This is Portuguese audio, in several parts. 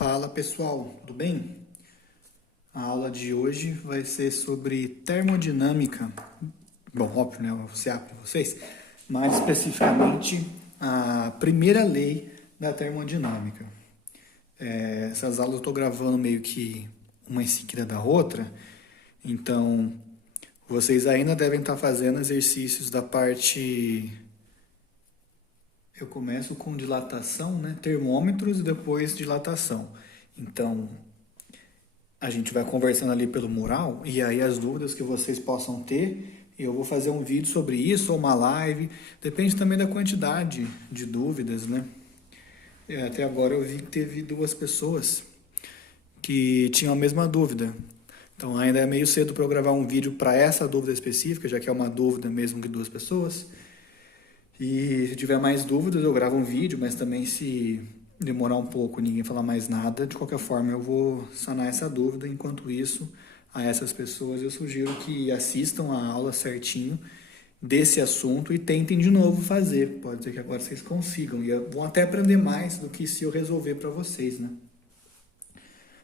Fala pessoal, tudo bem? A aula de hoje vai ser sobre termodinâmica. Bom, óbvio, né? Eu sei para vocês, mais especificamente a primeira lei da termodinâmica. Essas aulas eu estou gravando meio que uma em seguida da outra, então vocês ainda devem estar fazendo exercícios da parte. Eu começo com dilatação, né? Termômetros e depois dilatação. Então, a gente vai conversando ali pelo mural e aí as dúvidas que vocês possam ter, eu vou fazer um vídeo sobre isso ou uma live, depende também da quantidade de dúvidas, né? Até agora eu vi que teve duas pessoas que tinham a mesma dúvida. Então ainda é meio cedo para eu gravar um vídeo para essa dúvida específica, já que é uma dúvida mesmo que duas pessoas. E se tiver mais dúvidas, eu gravo um vídeo, mas também se demorar um pouco, ninguém falar mais nada, de qualquer forma eu vou sanar essa dúvida. Enquanto isso, a essas pessoas eu sugiro que assistam a aula certinho desse assunto e tentem de novo fazer. Pode ser que agora vocês consigam e vão até aprender mais do que se eu resolver para vocês, né?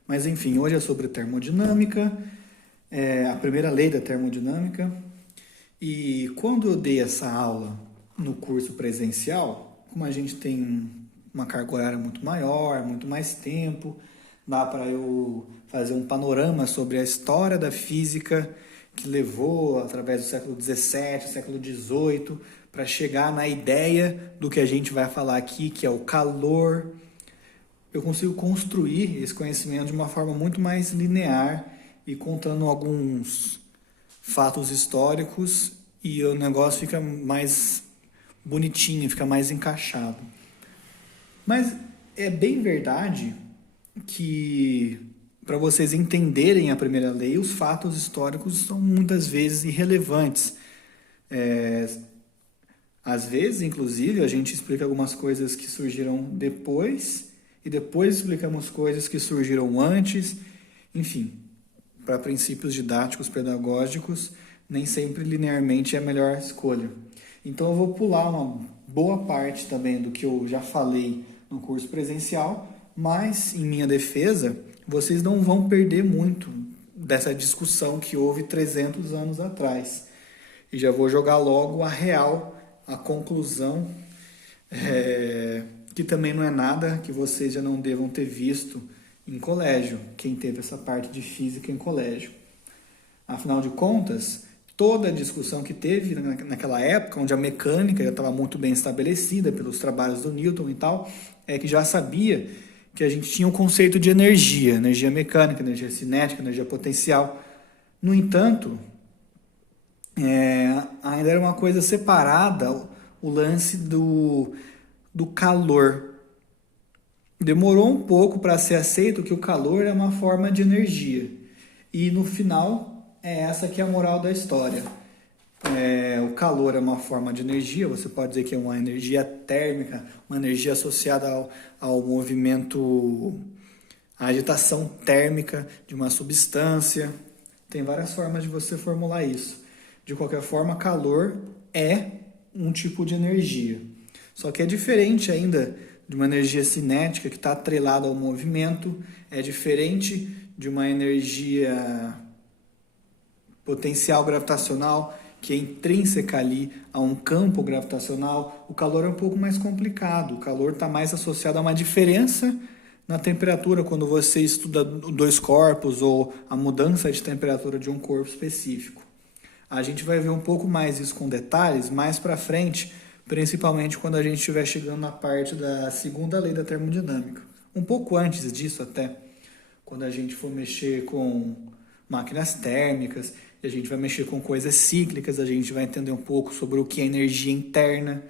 Mas enfim, hoje é sobre termodinâmica, a primeira lei da termodinâmica. E quando eu dei essa aula no curso presencial, como a gente tem uma carga horária muito maior, muito mais tempo, dá para eu fazer um panorama sobre a história da física que levou através do século XVII, século XVIII, para chegar na ideia do que a gente vai falar aqui, que é o calor. Eu consigo construir esse conhecimento de uma forma muito mais linear e contando alguns fatos históricos e o negócio fica mais bonitinho, fica mais encaixado. Mas é bem verdade que para vocês entenderem a primeira lei, os fatos históricos são muitas vezes irrelevantes. É, Às vezes, inclusive, a gente explica algumas coisas que surgiram depois e depois explicamos coisas que surgiram antes. Enfim, para princípios didáticos, pedagógicos, nem sempre linearmente é a melhor escolha. Então eu vou pular uma boa parte também do que eu já falei no curso presencial, mas em minha defesa, vocês não vão perder muito dessa discussão que houve 300 anos atrás. E já vou jogar logo a real, a conclusão, que também não é nada que vocês já não devam ter visto em colégio, quem teve essa parte de física em colégio. Afinal de contas, toda a discussão que teve naquela época, onde a mecânica já estava muito bem estabelecida pelos trabalhos do Newton e tal, é que já sabia que a gente tinha um conceito de energia, energia mecânica, energia cinética, energia potencial. No entanto, ainda era uma coisa separada o lance do calor. Demorou um pouco para ser aceito que o calor é uma forma de energia. E no final, é essa que é a moral da história. O calor é uma forma de energia, você pode dizer que é uma energia térmica, uma energia associada ao movimento, à agitação térmica de uma substância. Tem várias formas de você formular isso. De qualquer forma, calor é um tipo de energia. Só que é diferente ainda de uma energia cinética que está atrelada ao movimento, é diferente de uma energia potencial gravitacional que é intrínseca ali a um campo gravitacional. O calor é um pouco mais complicado. O calor está mais associado a uma diferença na temperatura quando você estuda dois corpos ou a mudança de temperatura de um corpo específico. A gente vai ver um pouco mais isso com detalhes mais para frente, principalmente quando a gente estiver chegando na parte da segunda lei da termodinâmica. Um pouco antes disso até, quando a gente for mexer com máquinas térmicas, e a gente vai mexer com coisas cíclicas, a gente vai entender um pouco sobre o que é energia interna.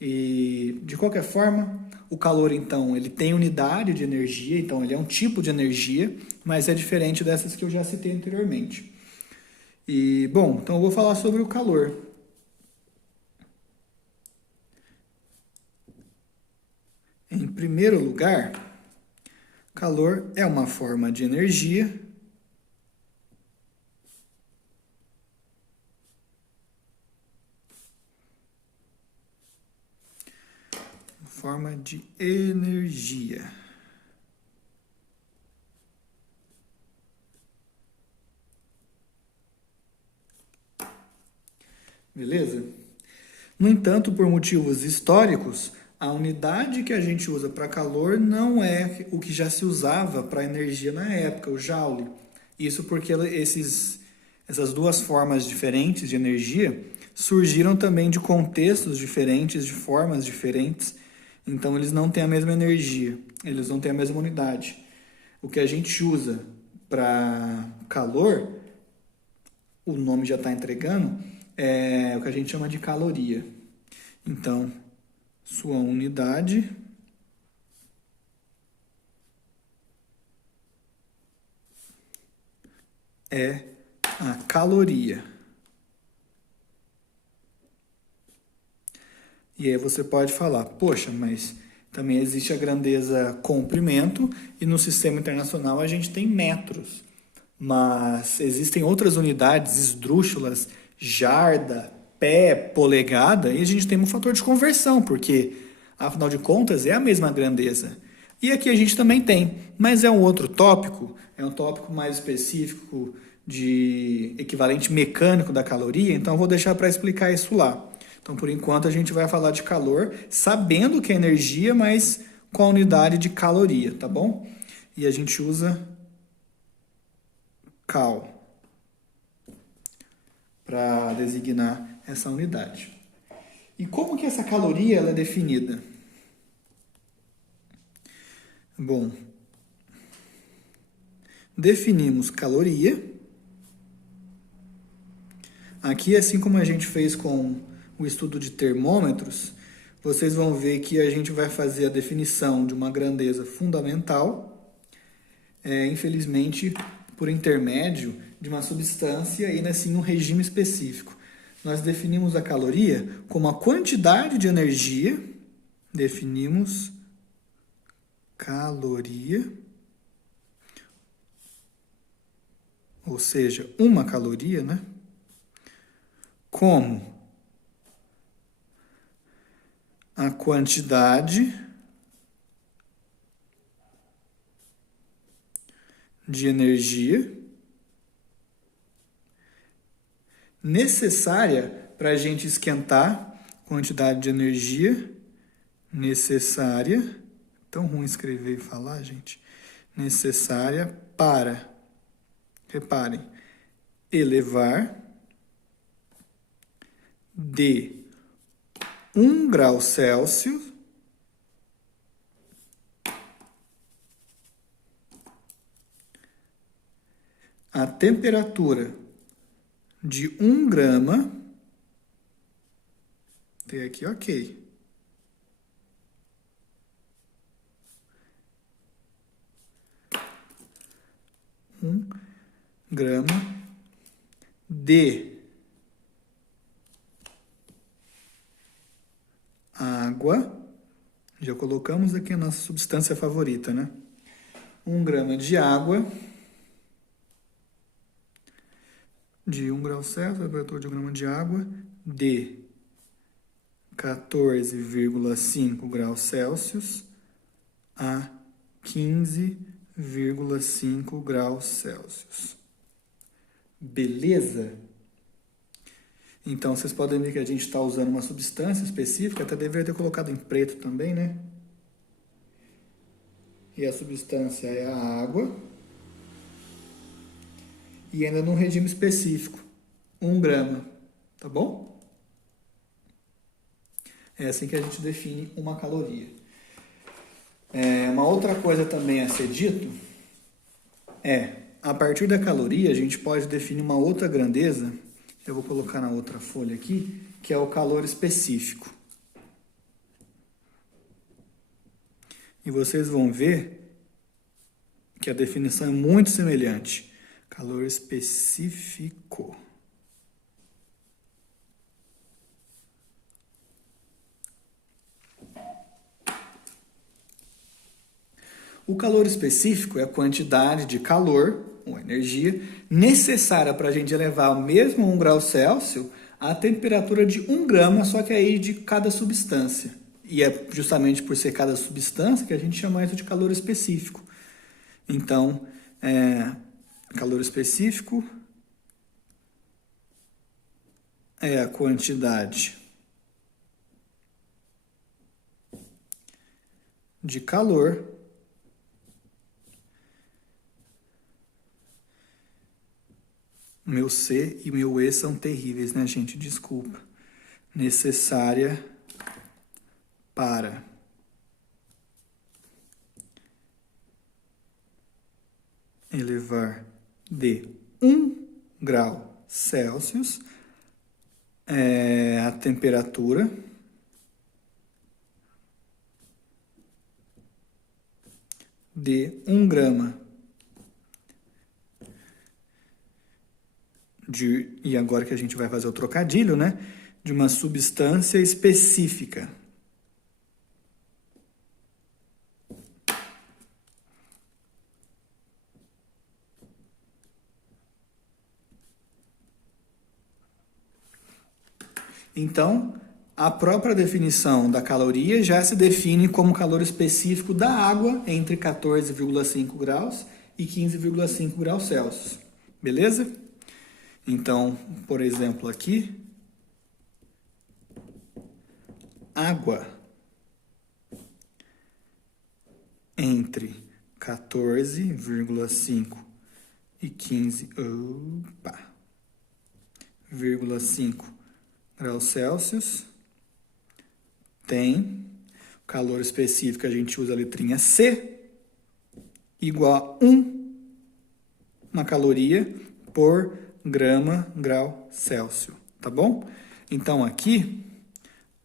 E, de qualquer forma, o calor, então, ele tem unidade de energia, então ele é um tipo de energia, mas é diferente dessas que eu já citei anteriormente. E, bom, então eu vou falar sobre o calor. Em primeiro lugar, calor é uma forma de energia forma de energia. Beleza? No entanto, por motivos históricos, a unidade que a gente usa para calor não é o que já se usava para energia na época, o joule. Isso porque essas duas formas diferentes de energia surgiram também de contextos diferentes, de formas diferentes. Então, eles não têm a mesma energia, eles não têm a mesma unidade. O que a gente usa para calor, o nome já está entregando, é o que a gente chama de caloria. Então, sua unidade é a caloria. E aí você pode falar, poxa, mas também existe a grandeza comprimento e no sistema internacional a gente tem metros. Mas existem outras unidades esdrúxulas, jarda, pé, polegada, e a gente tem um fator de conversão, porque afinal de contas é a mesma grandeza. E aqui a gente também tem, mas é um outro tópico, é um tópico mais específico de equivalente mecânico da caloria, então eu vou deixar para explicar isso lá. Então, por enquanto, a gente vai falar de calor, sabendo que é energia, mas com a unidade de caloria, tá bom? E a gente usa cal para designar essa unidade. E como que essa caloria ela é definida? Bom, definimos caloria. Aqui, assim como a gente fez com o estudo de termômetros, vocês vão ver que a gente vai fazer a definição de uma grandeza fundamental, infelizmente, por intermédio de uma substância e assim um regime específico. Nós definimos a caloria como a quantidade de energia, definimos caloria, ou seja, uma caloria, né? Como a quantidade de energia necessária para a gente esquentar, quantidade de energia necessária, tão ruim escrever e falar, gente, necessária para, reparem, elevar de 1 grau Celsius a temperatura de 1 grama, tem aqui ok, 1 grama de água, já colocamos aqui a nossa substância favorita, né? 1 grama de água, de 1 grau Celsius, temperatura de 1 grama de água, de 14,5 graus Celsius a 15,5 graus Celsius. Beleza? Então, vocês podem ver que a gente está usando uma substância específica, até deveria ter colocado em preto também, né? E a substância é a água. E ainda num regime específico, 1 grama, tá bom? É assim que a gente define uma caloria. Uma outra coisa também a ser dito a partir da caloria, a gente pode definir uma outra grandeza, eu vou colocar na outra folha aqui, que é o calor específico. E vocês vão ver que a definição é muito semelhante. Calor específico. O calor específico é a quantidade de calor, ou energia, necessária para a gente elevar mesmo 1 grau Celsius a temperatura de 1 grama, só que aí de cada substância. E é justamente por ser cada substância que a gente chama isso de calor específico. Então, calor específico é a quantidade de calor meu C e meu E são terríveis, né, gente? Desculpa. Necessária para elevar de 1 grau Celsius a temperatura de 1 grama e agora que a gente vai fazer o trocadilho, né? De uma substância específica. Então, a própria definição da caloria já se define como calor específico da água entre 14,5 graus e 15,5 graus Celsius. Beleza? Então, por exemplo, aqui, água entre 14,5 e 15,5 graus Celsius tem o calor específico, a gente usa a letrinha C, igual a 1 na caloria por grama grau Celsius, tá bom? Então aqui,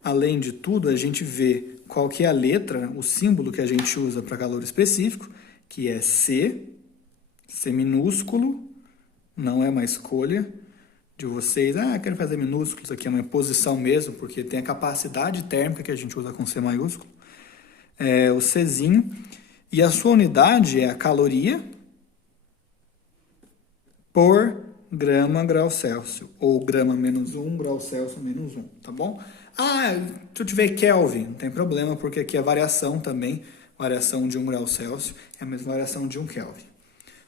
além de tudo, a gente vê qual que é a letra, o símbolo que a gente usa para calor específico, que é C, C minúsculo, não é uma escolha de vocês. Quero fazer minúsculos, aqui é uma posição mesmo, porque tem a capacidade térmica que a gente usa com C maiúsculo, o Czinho, e a sua unidade é a caloria por grama grau Celsius, ou grama menos 1, grau Celsius menos 1, tá bom? Se eu tiver Kelvin, não tem problema, porque aqui é variação também, variação de 1 grau Celsius é a mesma variação de 1 Kelvin.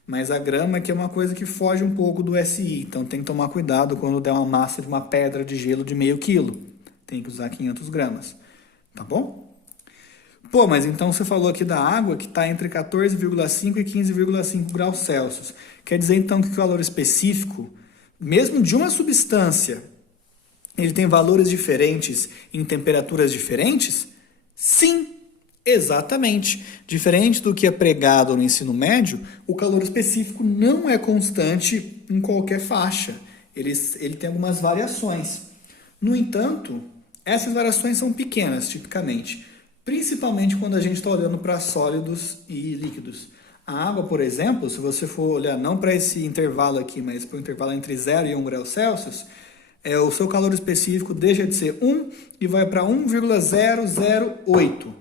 Mas a grama aqui é uma coisa que foge um pouco do SI, então tem que tomar cuidado quando der uma massa de uma pedra de gelo de meio quilo. Tem que usar 500 gramas, tá bom? Pô, mas então você falou aqui da água que está entre 14,5 e 15,5 graus Celsius. Quer dizer então que o calor específico, mesmo de uma substância, ele tem valores diferentes em temperaturas diferentes? Sim, exatamente. Diferente do que é pregado no ensino médio, o calor específico não é constante em qualquer faixa. Ele tem algumas variações. No entanto, essas variações são pequenas, tipicamente. Principalmente quando a gente está olhando para sólidos e líquidos. A água, por exemplo, se você for olhar não para esse intervalo aqui, mas para o intervalo entre 0 e 1 grau Celsius, o seu calor específico deixa de ser 1 e vai para 1,008.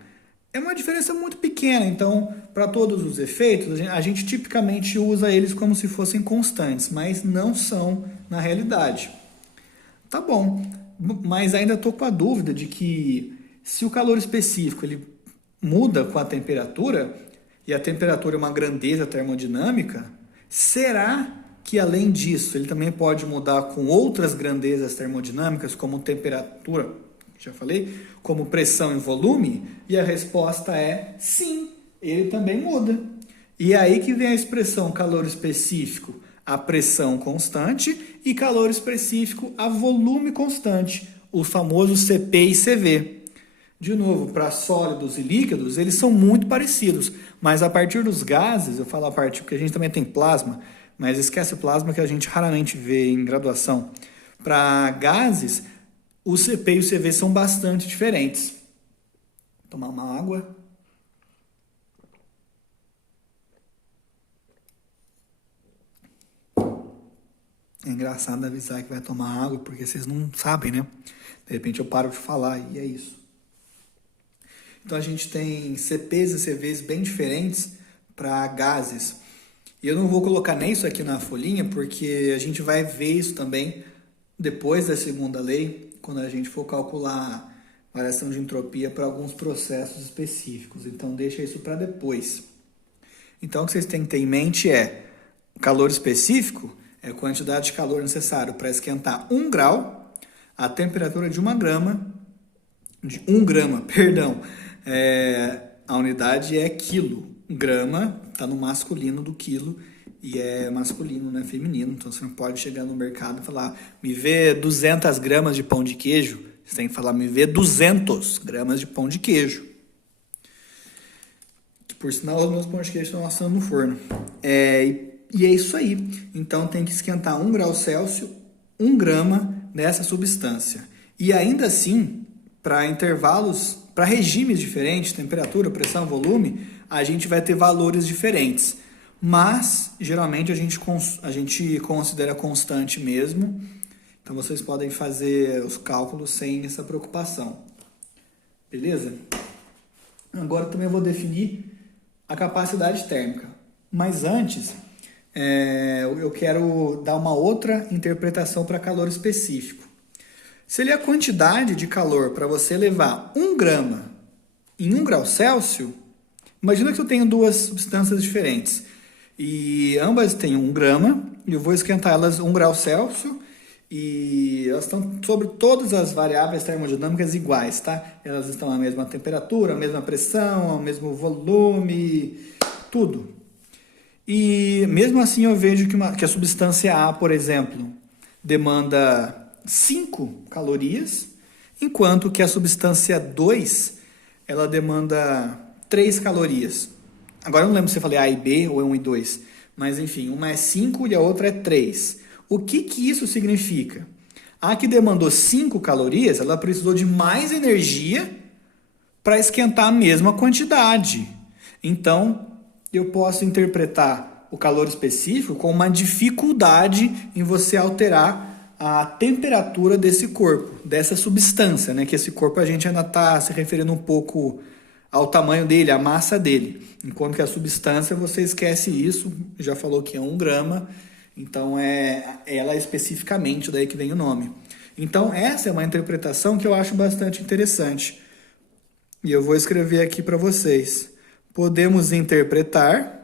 É uma diferença muito pequena, então, para todos os efeitos, a gente tipicamente usa eles como se fossem constantes, mas não são na realidade. Tá bom, mas ainda estou com a dúvida de que se o calor específico ele muda com a temperatura, e a temperatura é uma grandeza termodinâmica, será que além disso ele também pode mudar com outras grandezas termodinâmicas, como temperatura, já falei, como pressão e volume? E a resposta é sim, ele também muda. E é aí que vem a expressão calor específico a pressão constante e calor específico a volume constante, o famoso CP e CV. De novo, para sólidos e líquidos, eles são muito parecidos, mas a partir dos gases, eu falo a partir porque a gente também tem plasma, mas esquece o plasma que a gente raramente vê em graduação. Para gases, o CP e o CV são bastante diferentes. Vou tomar uma água. É engraçado avisar que vai tomar água, porque vocês não sabem, né? De repente eu paro de falar e é isso. Então a gente tem CPs e CVs bem diferentes para gases. E eu não vou colocar nem isso aqui na folhinha, porque a gente vai ver isso também depois da segunda lei, quando a gente for calcular variação de entropia para alguns processos específicos. Então deixa isso para depois. Então o que vocês têm que ter em mente é o calor específico é a quantidade de calor necessário para esquentar 1 grau a temperatura de 1 grama, de 1 grama, perdão, a unidade é quilo. Grama está no masculino do quilo e é masculino, não é feminino. Então você não pode chegar no mercado e falar, me vê 200 gramas de pão de queijo. Você tem que falar, me vê 200 gramas de pão de queijo. Que, por sinal, os meus pão de queijo estão assando no forno. E é isso aí. Então tem que esquentar 1 grau Celsius, 1 grama dessa substância. E ainda assim, para intervalos, para regimes diferentes, temperatura, pressão, volume, a gente vai ter valores diferentes. Mas, geralmente, a gente considera constante mesmo. Então, vocês podem fazer os cálculos sem essa preocupação. Beleza? Agora, também eu vou definir a capacidade térmica. Mas antes, eu quero dar uma outra interpretação para calor específico. Seria a quantidade de calor para você levar 1 grama em 1 grau Celsius. Imagina que eu tenho duas substâncias diferentes e ambas têm 1 grama e eu vou esquentar elas 1 grau Celsius e elas estão sobre todas as variáveis termodinâmicas iguais, tá? Elas estão à mesma temperatura, à mesma pressão, ao mesmo volume, tudo. E mesmo assim eu vejo que a substância A, por exemplo, demanda 5 calorias, enquanto que a substância 2, ela demanda 3 calorias. Agora eu não lembro se eu falei A e B ou é 1 e 2, mas enfim, uma é 5 e a outra é 3. O que isso significa? A que demandou 5 calorias, ela precisou de mais energia para esquentar a mesma quantidade. Então, eu posso interpretar o calor específico como uma dificuldade em você alterar a temperatura desse corpo, dessa substância, né? Que esse corpo a gente ainda está se referindo um pouco ao tamanho dele, à massa dele. Enquanto que a substância, você esquece isso, já falou que é 1 grama, então ela especificamente, daí que vem o nome. Então essa é uma interpretação que eu acho bastante interessante. E eu vou escrever aqui para vocês. Podemos interpretar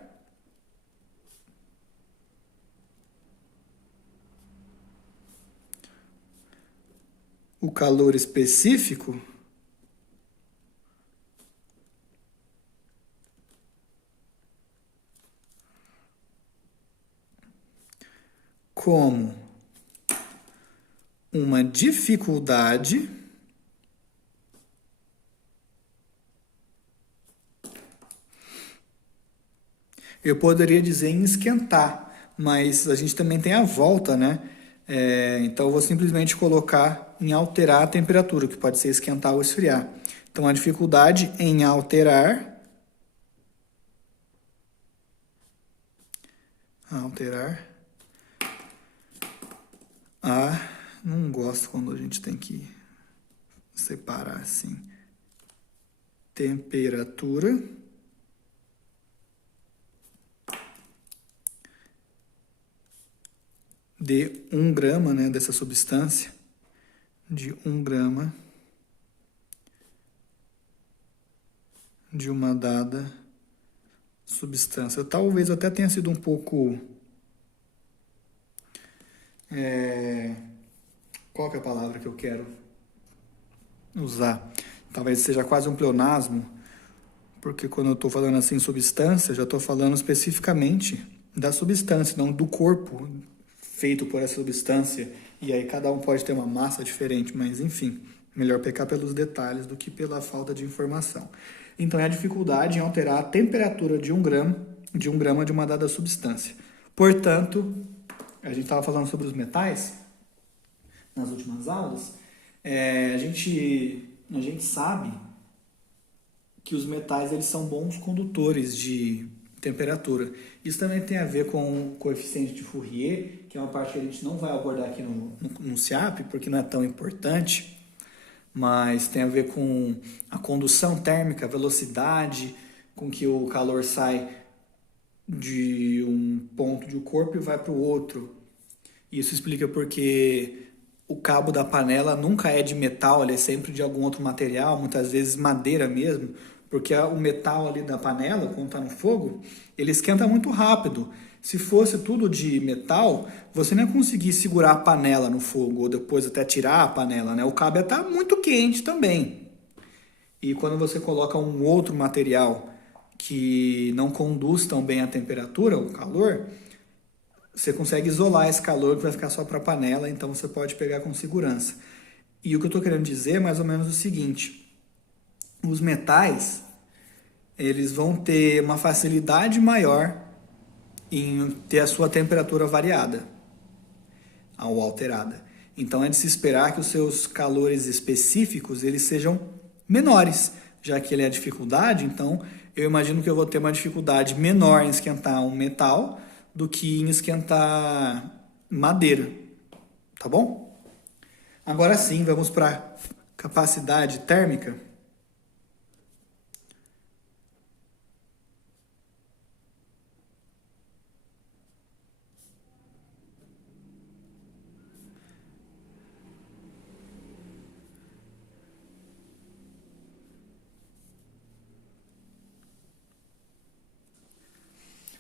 o calor específico como uma dificuldade eu poderia dizer em esquentar, mas a gente também tem a volta, né? Então eu vou simplesmente colocar em alterar a temperatura, que pode ser esquentar ou esfriar. Então a dificuldade em alterar não gosto quando a gente tem que separar assim. Temperatura de 1 grama, né, dessa substância, de 1 grama de uma dada substância. Talvez até tenha sido um pouco... qual que é a palavra que eu quero usar? Talvez seja quase um pleonasmo, porque quando eu estou falando assim substância, já estou falando especificamente da substância, não do corpo feito por essa substância. E aí cada um pode ter uma massa diferente, mas enfim, melhor pecar pelos detalhes do que pela falta de informação. Então é a dificuldade em alterar a temperatura de 1 grama de uma dada substância. Portanto, a gente estava falando sobre os metais nas últimas aulas, a gente sabe que os metais eles são bons condutores de temperatura. Isso também tem a ver com o coeficiente de Fourier, que é uma parte que a gente não vai abordar aqui no CIAP, porque não é tão importante, mas tem a ver com a condução térmica, a velocidade com que o calor sai de um ponto do corpo e vai para o outro. Isso explica porque o cabo da panela nunca é de metal, ele é sempre de algum outro material, muitas vezes madeira mesmo, porque o metal ali da panela, quando está no fogo, ele esquenta muito rápido. Se fosse tudo de metal, você não ia conseguir segurar a panela no fogo, ou depois até tirar a panela, né? O cabo ia estar muito quente também. E quando você coloca um outro material que não conduz tão bem a temperatura, o calor, você consegue isolar esse calor que vai ficar só para a panela, então você pode pegar com segurança. E o que eu estou querendo dizer é mais ou menos o seguinte: os metais, eles vão ter uma facilidade maior em ter a sua temperatura variada ou alterada. Então é de se esperar que os seus calores específicos eles sejam menores, já que ele é a dificuldade, então eu imagino que eu vou ter uma dificuldade menor em esquentar um metal do que em esquentar madeira, tá bom? Agora sim, vamos para a capacidade térmica.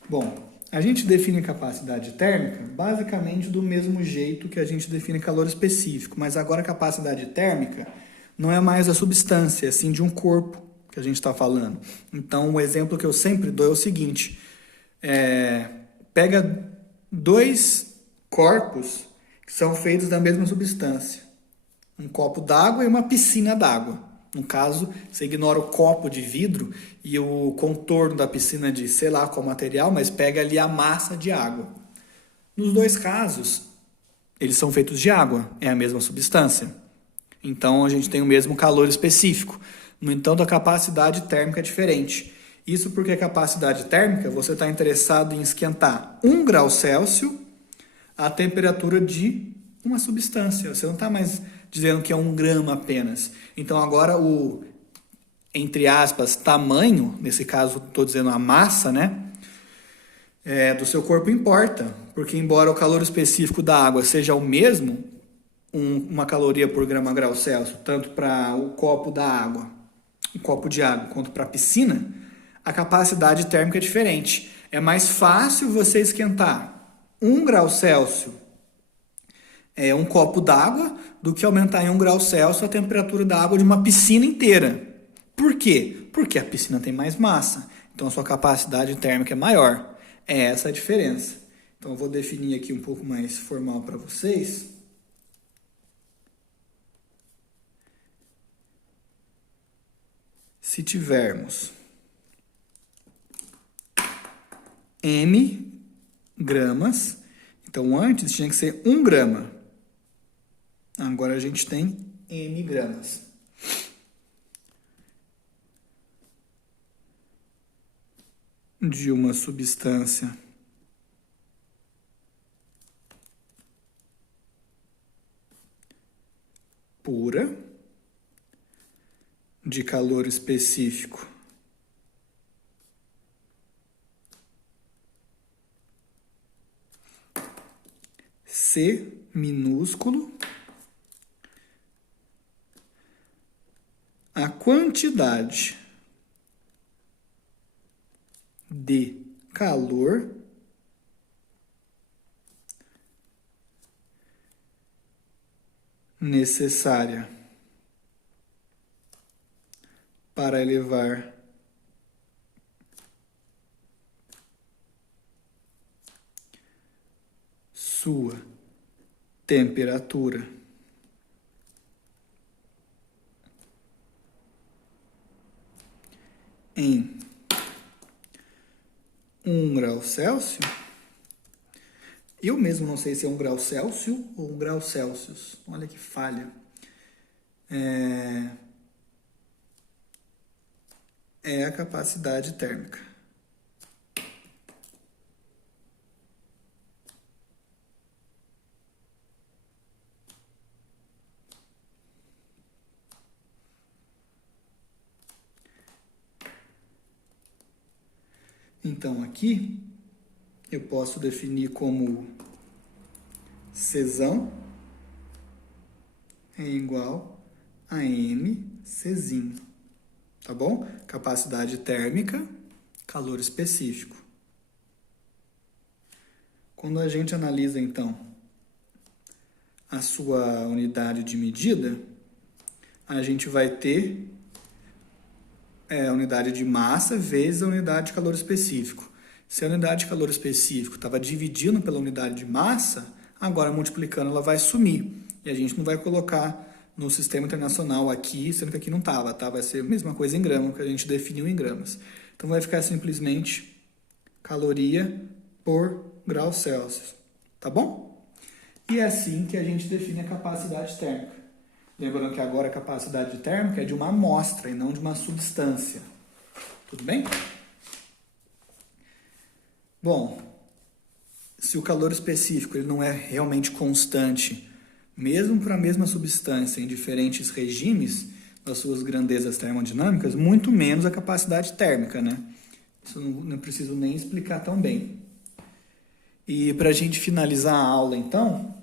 Bom, a gente define capacidade térmica basicamente do mesmo jeito que a gente define calor específico, mas agora a capacidade térmica não é mais a substância, é sim de um corpo que a gente está falando. Então, o exemplo que eu sempre dou é o seguinte: pega dois corpos que são feitos da mesma substância, um copo d'água e uma piscina d'água. No caso, você ignora o copo de vidro e o contorno da piscina de sei lá qual material, mas pega ali a massa de água. Nos dois casos, eles são feitos de água, é a mesma substância. Então a gente tem o mesmo calor específico. No entanto, a capacidade térmica é diferente. Isso porque a capacidade térmica, você está interessado em esquentar 1 grau Celsius a temperatura de uma substância. Você não está mais dizendo que é 1 grama apenas. Então agora o, entre aspas, tamanho, nesse caso estou dizendo a massa, né? Do seu corpo importa. Porque embora o calor específico da água seja o mesmo, uma caloria por grau Celsius, tanto para o copo da água, o copo de água, quanto para a piscina, a capacidade térmica é diferente. É mais fácil você esquentar 1 grau Celsius um copo d'água do que aumentar em 1 grau Celsius a temperatura da água de uma piscina inteira. Por quê? Porque a piscina tem mais massa, então a sua capacidade térmica é maior. É essa a diferença. Então eu vou definir aqui um pouco mais formal para vocês. Se tivermos m gramas, então antes tinha que ser 1 grama. Agora a gente tem m gramas. De uma substância pura, de calor específico C minúsculo, a quantidade de calor necessária para elevar sua temperatura em 1 grau Celsius. Eu mesmo não sei se é 1 grau Celsius ou 1 grau Celsius. Olha que falha. É a capacidade térmica. Então aqui eu posso definir como Czão é igual a M Czinho. tá bom? Capacidade térmica, calor específico. Quando a gente analisa, então, a sua unidade de medida, a gente vai ter a unidade de massa vezes a unidade de calor específico. Se a unidade de calor específico estava dividindo pela unidade de massa, agora multiplicando ela vai sumir. E a gente não vai colocar no sistema internacional aqui, sendo que aqui não estava, tá? Vai ser a mesma coisa em grama, que a gente definiu em gramas. Então vai ficar simplesmente caloria por grau Celsius, tá bom? E é assim que a gente define a capacidade térmica. Lembrando que agora a capacidade térmica é de uma amostra e não de uma substância. Tudo bem? Bom, se o calor específico ele não é realmente constante, mesmo para a mesma substância em diferentes regimes das suas grandezas termodinâmicas, muito menos a capacidade térmica, né? Isso não preciso nem explicar tão bem. E para a gente finalizar a aula, então,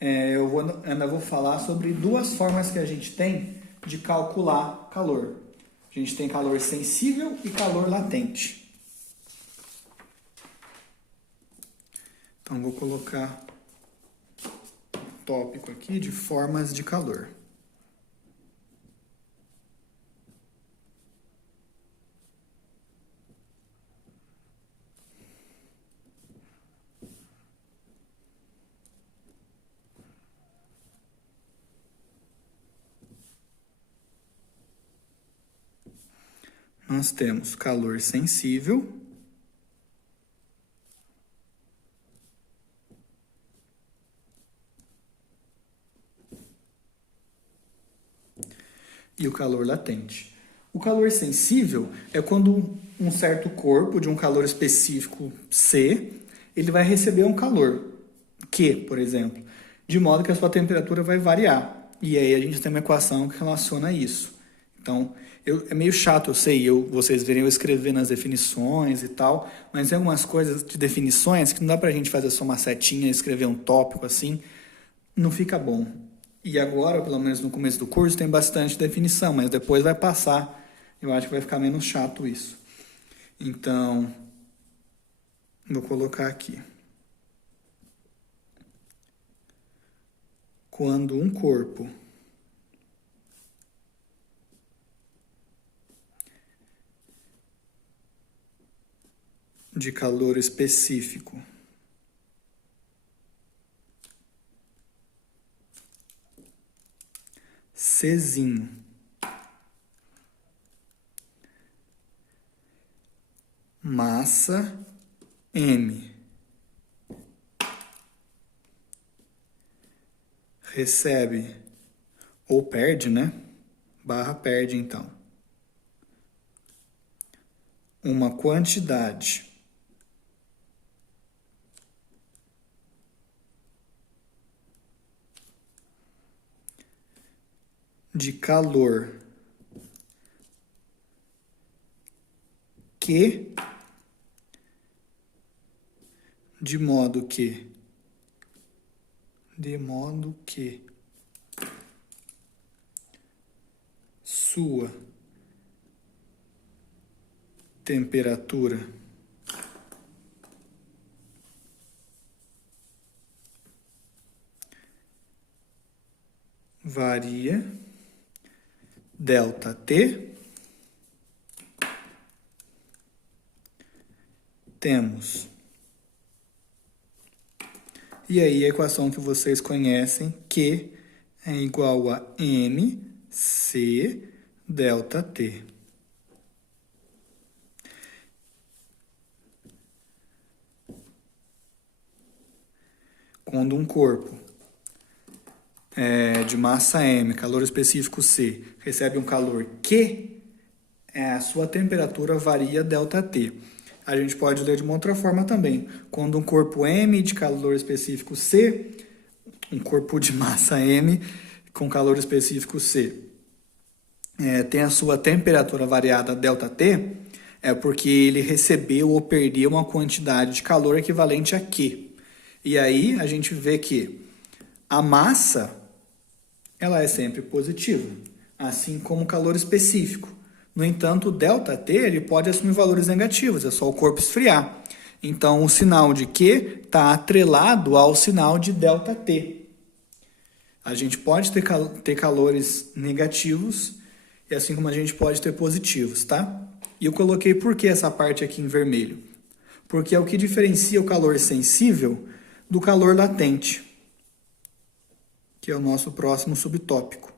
eu ainda vou falar sobre duas formas que a gente tem de calcular calor. A gente tem calor sensível e calor latente. Então, vou colocar um tópico aqui de formas de calor. Nós temos calor sensível e o calor latente. O calor sensível é quando um certo corpo de um calor específico C, ele vai receber um calor Q, por exemplo, de modo que a sua temperatura vai variar. E aí a gente tem uma equação que relaciona isso. Então, é meio chato, eu sei, vocês verem eu escrevendo as definições e tal, mas tem algumas coisas de definições que não dá pra gente fazer só uma setinha e escrever um tópico assim, não fica bom. E agora, pelo menos no começo do curso, tem bastante definição, mas depois vai passar, eu acho que vai ficar menos chato isso. Então, vou colocar aqui. Quando um corpo de calor específico Czinho massa M recebe ou perde, né? Barra perde, então, uma quantidade de calor Q, de modo que sua temperatura varia ΔT, temos. E aí a equação que vocês conhecem, Q é igual a mc ΔT. Quando um corpo de massa M, calor específico C, recebe um calor Q, a sua temperatura varia ΔT. A gente pode ler de uma outra forma também. Quando um corpo M de calor específico C, um corpo de massa M com calor específico C, tem a sua temperatura variada ΔT, é porque ele recebeu ou perdeu uma quantidade de calor equivalente a Q. E aí a gente vê que a massa ela é sempre positiva, assim como o calor específico. No entanto, o ΔT ele pode assumir valores negativos, é só o corpo esfriar. Então, o sinal de Q está atrelado ao sinal de ΔT. A gente pode ter calores negativos, e assim como a gente pode ter positivos, tá? E eu coloquei por que essa parte aqui em vermelho? Porque é o que diferencia o calor sensível do calor latente, que é o nosso próximo subtópico.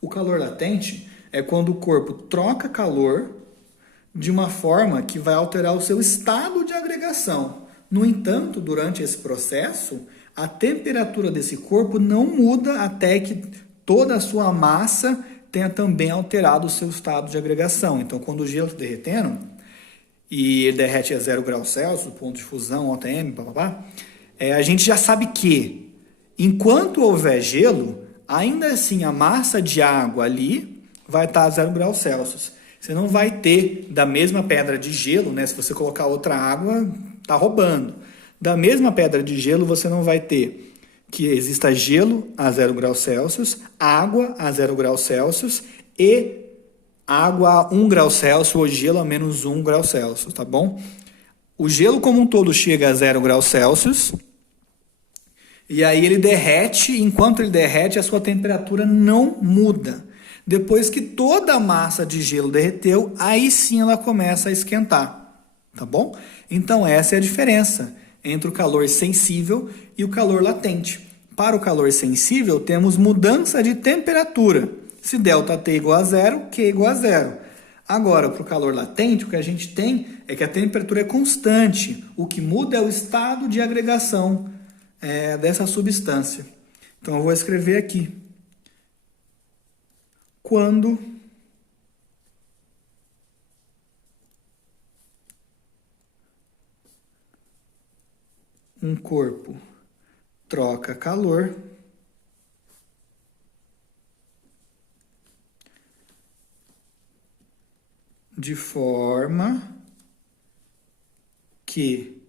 O calor latente é quando o corpo troca calor de uma forma que vai alterar o seu estado de agregação. No entanto, durante esse processo, a temperatura desse corpo não muda até que toda a sua massa tenha também alterado o seu estado de agregação. Então, quando o gelo está derretendo, e ele derrete a 0 graus Celsius, ponto de fusão, OTM, a gente já sabe que, enquanto houver gelo, ainda assim a massa de água ali vai estar a 0 graus Celsius. Você não vai ter da mesma pedra de gelo, né? Se você colocar outra água, está roubando. Da mesma pedra de gelo, você não vai ter que exista gelo a 0 graus Celsius, água a 0 graus Celsius e água a 1 grau Celsius ou gelo a menos 1 grau Celsius, tá bom? O gelo como um todo chega a 0 graus Celsius e aí ele derrete, enquanto ele derrete, a sua temperatura não muda. Depois que toda a massa de gelo derreteu, aí sim ela começa a esquentar, tá bom? Então essa é a diferença entre o calor sensível e o calor latente. Para o calor sensível, temos mudança de temperatura. Se ΔT igual a 0, Q igual a 0. Agora, para o calor latente, o que a gente tem é que a temperatura é constante. O que muda é o estado de agregação dessa substância. Então, eu vou escrever aqui. Quando um corpo troca calor, de forma que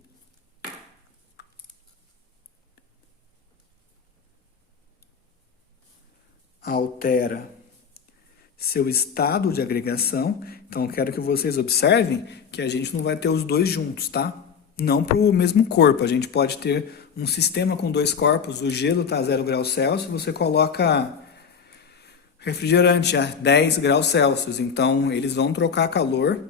altera seu estado de agregação. Então, eu quero que vocês observem que a gente não vai ter os dois juntos, tá? Não para o mesmo corpo. A gente pode ter um sistema com dois corpos. O gelo está a 0 graus Celsius, você coloca refrigerante a 10 graus Celsius. Então, eles vão trocar calor.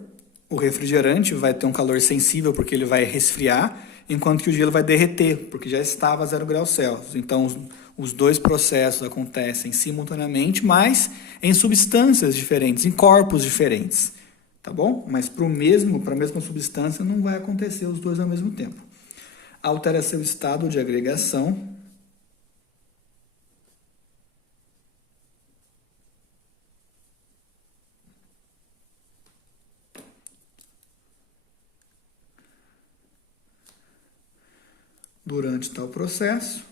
O refrigerante vai ter um calor sensível porque ele vai resfriar, enquanto que o gelo vai derreter, porque já estava a 0 graus Celsius. Então, os dois processos acontecem simultaneamente, mas em substâncias diferentes, em corpos diferentes, tá bom? Mas para a mesma substância não vai acontecer os dois ao mesmo tempo. Altera seu estado de agregação durante tal processo.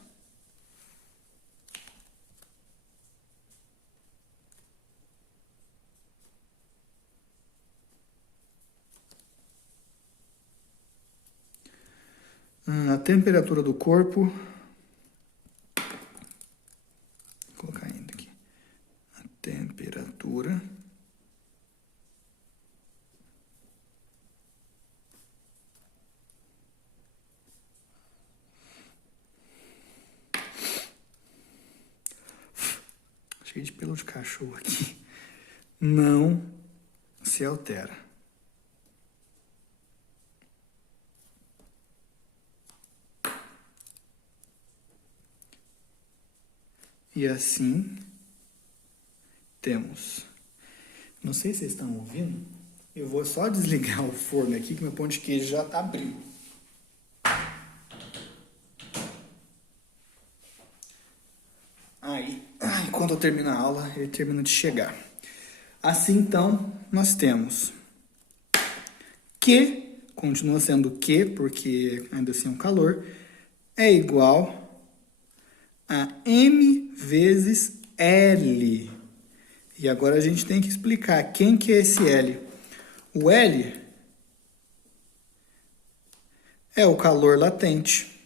A temperatura do corpo, vou colocar ainda aqui, a temperatura cheio de pelo de cachorro aqui, não se altera. E assim, temos, não sei se vocês estão ouvindo, eu vou só desligar o forno aqui que meu pão de queijo já está abrindo. Aí, quando eu termino a aula, ele termina de chegar. Assim, então, nós temos Q, continua sendo Q, porque ainda assim é um calor, é igual a M vezes L. E agora a gente tem que explicar quem que é esse L. O L é o calor latente.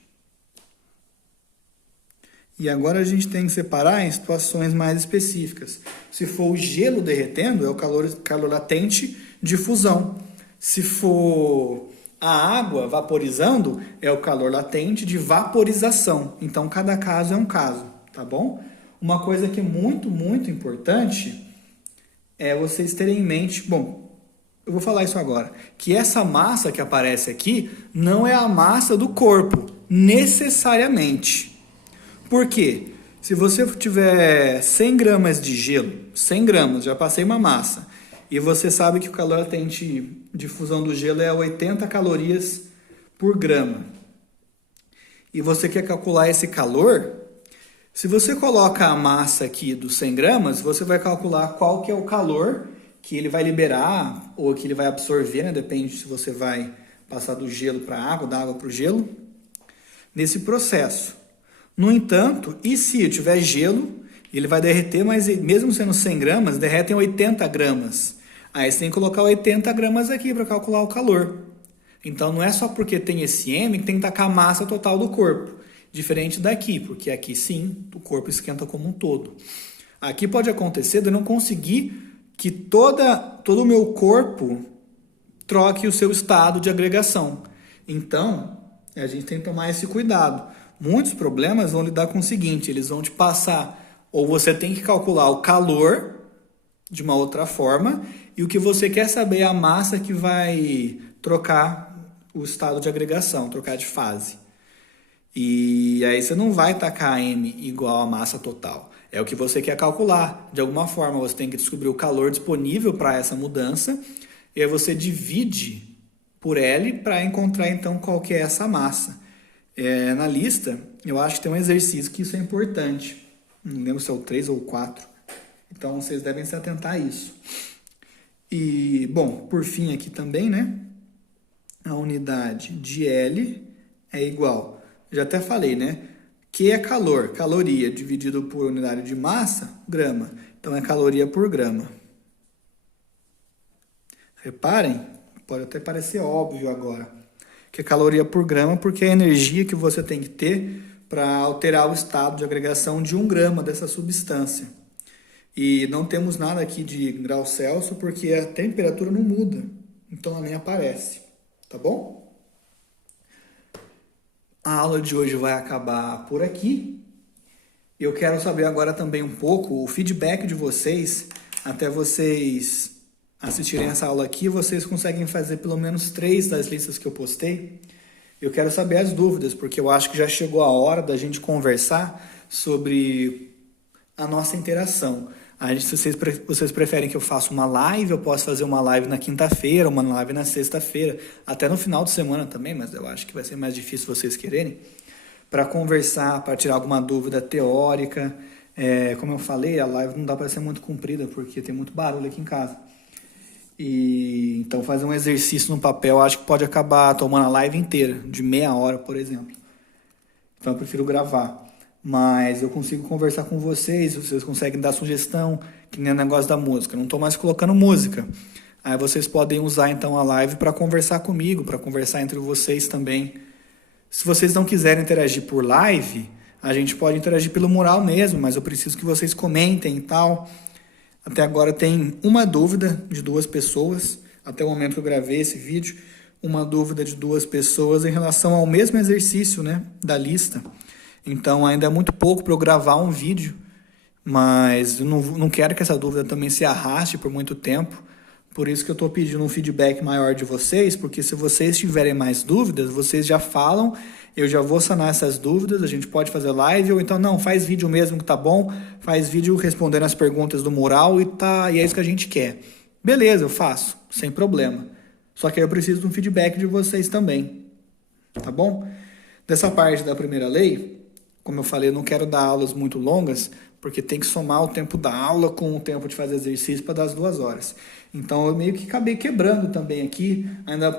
E agora a gente tem que separar em situações mais específicas. Se for o gelo derretendo, é o calor latente de fusão. Se for a água vaporizando, é o calor latente de vaporização. Então, cada caso é um caso, tá bom? Uma coisa que é muito, muito importante é vocês terem em mente, bom, eu vou falar isso agora, que essa massa que aparece aqui não é a massa do corpo, necessariamente. Por quê? Se você tiver 100 gramas de gelo, 100 gramas, já passei uma massa, e você sabe que o calor latente de fusão do gelo é 80 calorias por grama, e você quer calcular esse calor, se você coloca a massa aqui dos 100 gramas, você vai calcular qual que é o calor que ele vai liberar, ou que ele vai absorver, né? Depende se você vai passar do gelo para a água, da água para o gelo, nesse processo. No entanto, e se tiver gelo, ele vai derreter, mas mesmo sendo 100 gramas, derretem 80 gramas. Aí você tem que colocar 80 gramas aqui para calcular o calor. Então não é só porque tem esse M que tem que tacar a massa total do corpo. Diferente daqui, porque aqui sim, o corpo esquenta como um todo. Aqui pode acontecer de eu não conseguir que todo o meu corpo troque o seu estado de agregação. Então, a gente tem que tomar esse cuidado. Muitos problemas vão lidar com o seguinte, eles vão te passar, ou você tem que calcular o calor de uma outra forma, e o que você quer saber é a massa que vai trocar o estado de agregação, trocar de fase. E aí você não vai tacar M igual a massa total. É o que você quer calcular. De alguma forma você tem que descobrir o calor disponível para essa mudança, e aí você divide por L para encontrar então qual que é essa massa. Na lista, eu acho que tem um exercício que isso é importante. Não lembro se é o 3 ou o 4. Então, vocês devem se atentar a isso. E, bom, por fim aqui também, né? A unidade de L é igual. Já até falei, né? Q é calor. Caloria dividido por unidade de massa, grama. Então, é caloria por grama. Reparem, pode até parecer óbvio agora, que é caloria por grama, porque é a energia que você tem que ter para alterar o estado de agregação de 1 grama dessa substância. E não temos nada aqui de grau Celsius, porque a temperatura não muda, então ela nem aparece, tá bom? A aula de hoje vai acabar por aqui. Eu quero saber agora também um pouco o feedback de vocês, até vocês assistirem essa aula aqui, vocês conseguem fazer pelo menos 3 das listas que eu postei. Eu quero saber as dúvidas, porque eu acho que já chegou a hora da gente conversar sobre a nossa interação. Se vocês preferem que eu faça uma live, eu posso fazer uma live na quinta-feira, uma live na sexta-feira, até no final de semana também, mas eu acho que vai ser mais difícil vocês quererem, para conversar, para tirar alguma dúvida teórica. Como eu falei, a live não dá para ser muito comprida, porque tem muito barulho aqui em casa. Então fazer um exercício no papel, acho que pode acabar tomando a live inteira, de meia hora, por exemplo. Então eu prefiro gravar. Mas eu consigo conversar com vocês conseguem dar sugestão, que nem o negócio da música. Eu não estou mais colocando música. Aí vocês podem usar então a live para conversar comigo, para conversar entre vocês também. Se vocês não quiserem interagir por live, a gente pode interagir pelo mural mesmo, mas eu preciso que vocês comentem e tal. Até agora tem uma dúvida de 2 pessoas, até o momento que eu gravei esse vídeo, uma dúvida de 2 pessoas em relação ao mesmo exercício, né, da lista. Então ainda é muito pouco para eu gravar um vídeo, mas eu não quero que essa dúvida também se arraste por muito tempo. Por isso que eu estou pedindo um feedback maior de vocês, porque se vocês tiverem mais dúvidas, vocês já falam, eu já vou sanar essas dúvidas, a gente pode fazer live, ou então não, faz vídeo mesmo que tá bom, faz vídeo respondendo as perguntas do mural e é isso que a gente quer. Beleza, eu faço, sem problema. Só que aí eu preciso de um feedback de vocês também, tá bom? Dessa parte da primeira lei, como eu falei, eu não quero dar aulas muito longas, porque tem que somar o tempo da aula com o tempo de fazer exercício para dar as 2 horas. Então eu meio que acabei quebrando também aqui, ainda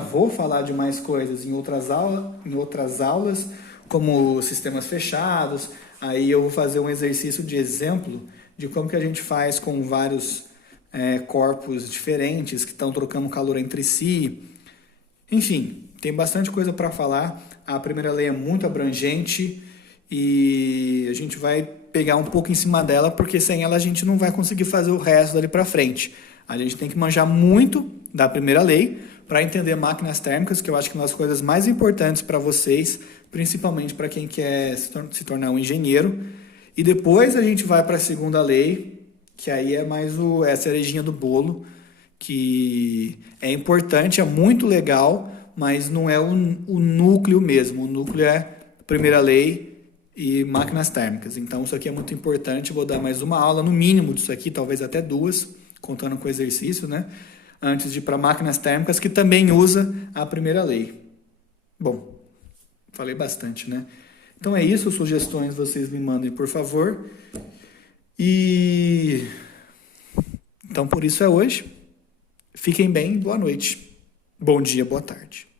vou falar de mais coisas em outras aulas, como sistemas fechados. Aí eu vou fazer um exercício de exemplo de como que a gente faz com vários corpos diferentes que estão trocando calor entre si. Enfim, tem bastante coisa para falar. A primeira lei é muito abrangente e a gente vai pegar um pouco em cima dela, porque sem ela a gente não vai conseguir fazer o resto dali para frente. A gente tem que manjar muito da primeira lei para entender máquinas térmicas, que eu acho que é uma das coisas mais importantes para vocês, principalmente para quem quer se tornar um engenheiro. E depois a gente vai para a segunda lei, que aí é mais é a cerejinha do bolo, que é importante, é muito legal, mas não é o núcleo mesmo. O núcleo é a primeira lei e máquinas térmicas. Então isso aqui é muito importante. Vou dar mais uma aula, no mínimo disso aqui, talvez até duas, contando com exercício, né? Antes de ir para máquinas térmicas, que também usa a primeira lei. Bom, falei bastante, né? Então é isso, sugestões vocês me mandem, por favor. E então por isso é hoje. Fiquem bem, boa noite. Bom dia, boa tarde.